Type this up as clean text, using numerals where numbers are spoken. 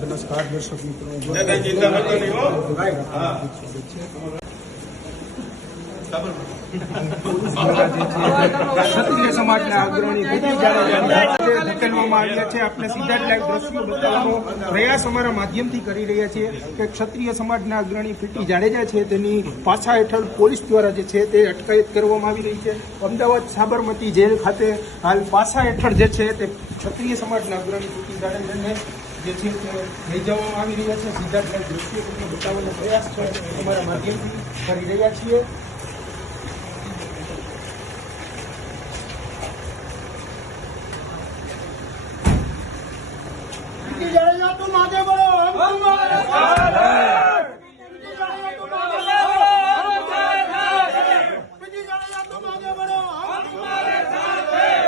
નમસ્કાર દર્શક મિત્રો, ક્ષત્રિય સમાજના અગ્રણી ધકેલવામાં આવ્યા છે. આપણે સીધા જ લાઈવ દ્રશ્યો બતાવવાનો પ્રયાસ અમારા માધ્યમથી કરી રહ્યા છીએ કે ક્ષત્રિય સમાજના અગ્રણી ફીટી જાડેજા છે તેની પાછા હેઠળ પોલીસ દ્વારા જે છે તે અટકાયત કરવામાં આવી રહી છે. અમદાવાદ સાબરમતી જેલ ખાતે હાલ પાછા હેઠળ જે છે તે ક્ષત્રિય સમાજના અગ્રણી ફીટી જાડેજાને જે છે તે લઈ જવામાં આવી રહ્યા છે. સીધા જ લાઈવ દ્રશ્યો તમને બતાવવાનો પ્રયાસ અમારા માધ્યમથી કરી રહ્યા છીએ. तुम आगे बढ़ो, हम तुम्हारे साथ हैं। तुम आगे बढ़ो, हम तुम्हारे साथ हैं।